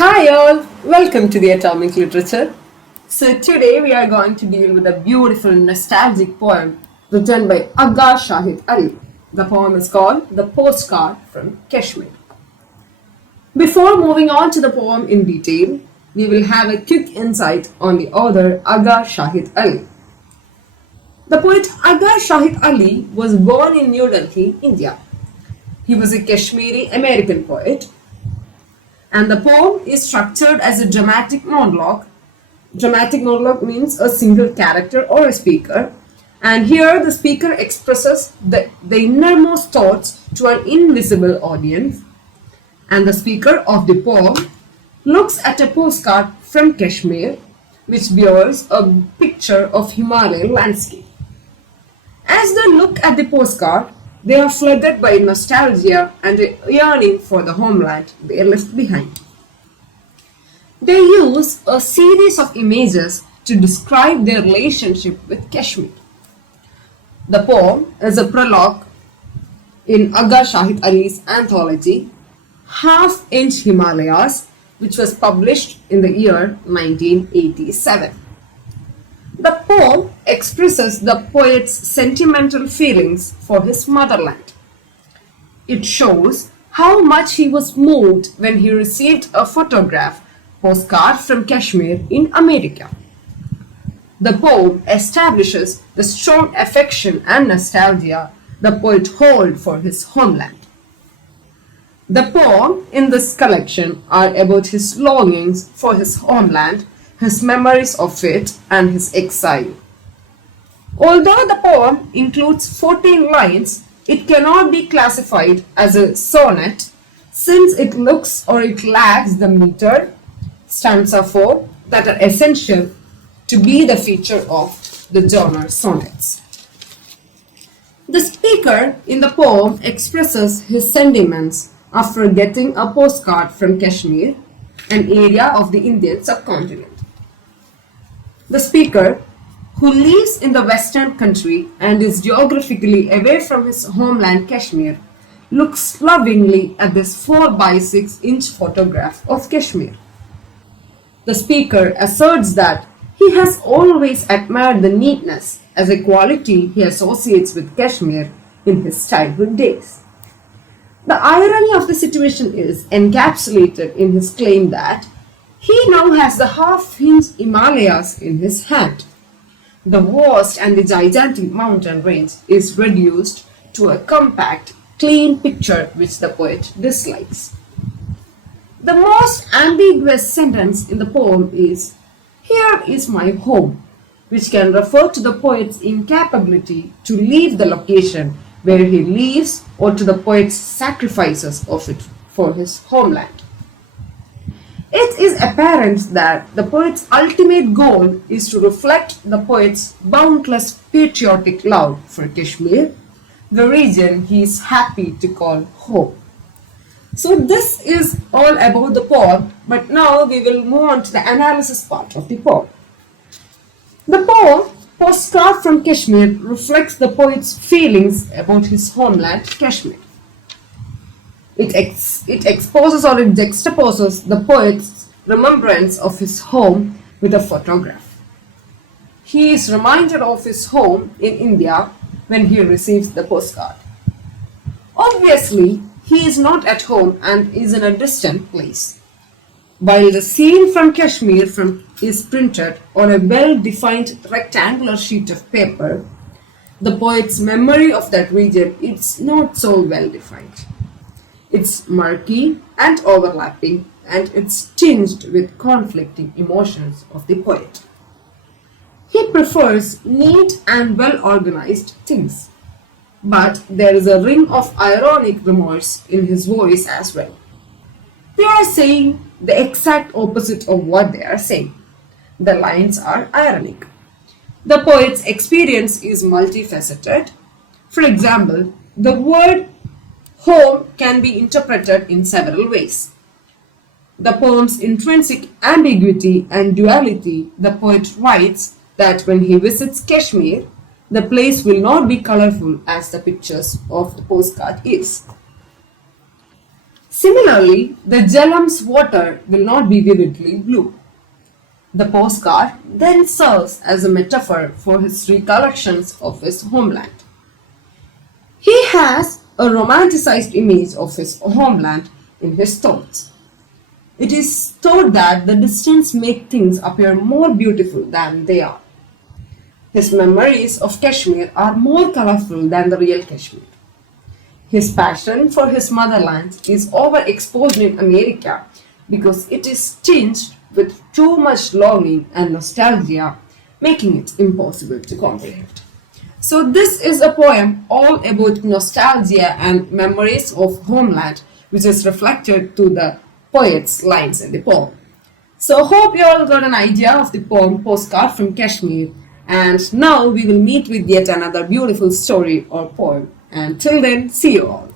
Hi all, welcome to the Atomic Literature. So today we are going to deal with a beautiful nostalgic poem written by Agha Shahid Ali. The poem is called The Postcard from Kashmir. Before moving on to the poem in detail, we will have a quick insight on the author Agha Shahid Ali. The poet Agha Shahid Ali was born in New Delhi, India. He was a Kashmiri American poet, and the poem is structured as a dramatic monologue. Dramatic monologue means a single character or a speaker, and here the speaker expresses the innermost thoughts to an invisible audience, and the speaker of the poem looks at a postcard from Kashmir which bears a picture of Himalayan landscape. As they look at the postcard, they are flooded by nostalgia and a yearning for the homeland they left behind. They use a series of images to describe their relationship with Kashmir. The poem is a prologue in Agha Shahid Ali's anthology, Half-Inch Himalayas, which was published in the year 1987. The poem expresses the poet's sentimental feelings for his motherland. It shows how much he was moved when he received a postcard from Kashmir in America. The poem establishes the strong affection and nostalgia the poet holds for his homeland. The poems in this collection are about his longings for his homeland, his memories of it, and his exile. Although the poem includes 14 lines, it cannot be classified as a sonnet since it lacks the meter, stanza 4 that are essential to be the feature of the genre sonnets. The speaker in the poem expresses his sentiments after getting a postcard from Kashmir, an area of the Indian subcontinent. The speaker, who lives in the western country and is geographically away from his homeland Kashmir, looks lovingly at this 4 by 6 inch photograph of Kashmir. The speaker asserts that he has always admired the neatness as a quality he associates with Kashmir in his childhood days. The irony of the situation is encapsulated in his claim that he now has the half-inch Himalayas in his hand. The vast and the gigantic mountain range is reduced to a compact, clean picture which the poet dislikes. The most ambiguous sentence in the poem is, "Here is my home," which can refer to the poet's incapability to leave the location where he lives or to the poet's sacrifices of it for his homeland. It is apparent that the poet's ultimate goal is to reflect the poet's boundless patriotic love for Kashmir, the region he is happy to call home. So this is all about the poem, but now we will move on to the analysis part of the poem. The poem, Postcard from Kashmir, reflects the poet's feelings about his homeland, Kashmir. It exposes or it juxtaposes the poet's remembrance of his home with a photograph. He is reminded of his home in India when he receives the postcard. Obviously, he is not at home and is in a distant place. While the scene from Kashmir is printed on a well-defined rectangular sheet of paper, the poet's memory of that region is not so well-defined. It's murky and overlapping, and it's tinged with conflicting emotions of the poet. He prefers neat and well-organized things, but there is a ring of ironic remorse in his voice as well. They are saying the exact opposite of what they are saying. The lines are ironic. The poet's experience is multifaceted. For example, the word home can be interpreted in several ways. The poem's intrinsic ambiguity and duality, the poet writes that when he visits Kashmir, the place will not be colorful as the pictures of the postcard is. Similarly, the Jalam's water will not be vividly blue. The postcard then serves as a metaphor for his recollections of his homeland. He has a romanticized image of his homeland in his thoughts. It is thought that the distance makes things appear more beautiful than they are. His memories of Kashmir are more colorful than the real Kashmir. His passion for his motherland is overexposed in America because it is tinged with too much longing and nostalgia, making it impossible to comprehend. So, this is a poem all about nostalgia and memories of homeland, which is reflected to the poet's lines in the poem. So, hope you all got an idea of the poem Postcard from Kashmir. And now we will meet with yet another beautiful story or poem. And till then, see you all.